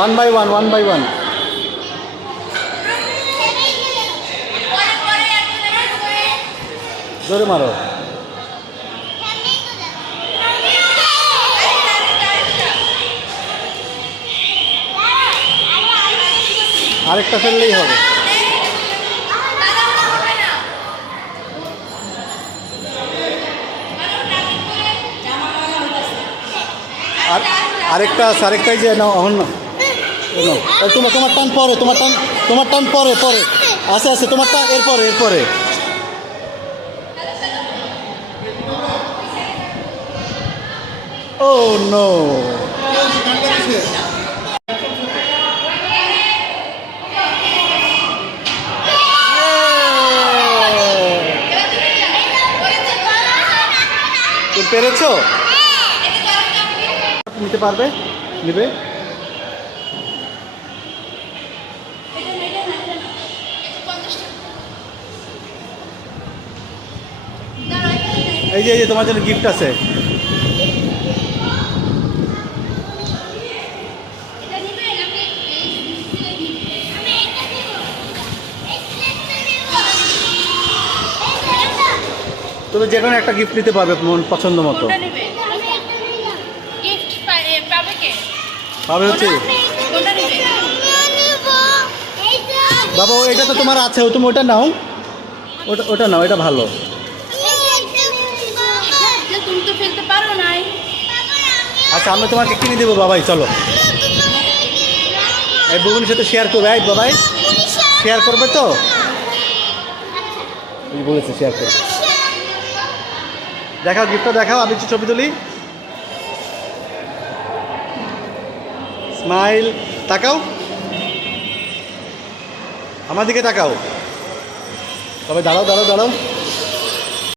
One by one one by one জোরে মারো। আরেকটা ফেললেই হবে। আর আরেকটা আরেকটাই যে না। এই তোমার তোমার টান পরে তোমার টান তোমার টান পরে পরে। আছে আছে তোমার টান এরপরে এরপরে। Oh no. পেরেছ? নিতে পারবে? নিবে? এই যে এই যে তোমার জন্য গিফট আছে। তুমি যে কোনো একটা গিফট নিতে পারবে মন পছন্দ মতো। পাবে হচ্ছে বাবা ও এটা তো তোমার আছে ও তুমি ওটা নাও। ওটা ওটা নাও এটা ভালো যে তুমি তো ফেলতে পারো নাই আচ্ছা আমি তোমাকে কিনে দেবো, বাবাই, চলো। এই বুবুনির সাথে শেয়ার করবে, এই বাবাই শেয়ার করবে তো? বলেছে শেয়ার করবে। দেখাও গিফটটা দেখাও, আমি ছবি তুলি। স্মাইল, তাকাও। আমার দিকে তাকাও। তবে দাঁড়াও দাঁড়াও দাঁড়াও।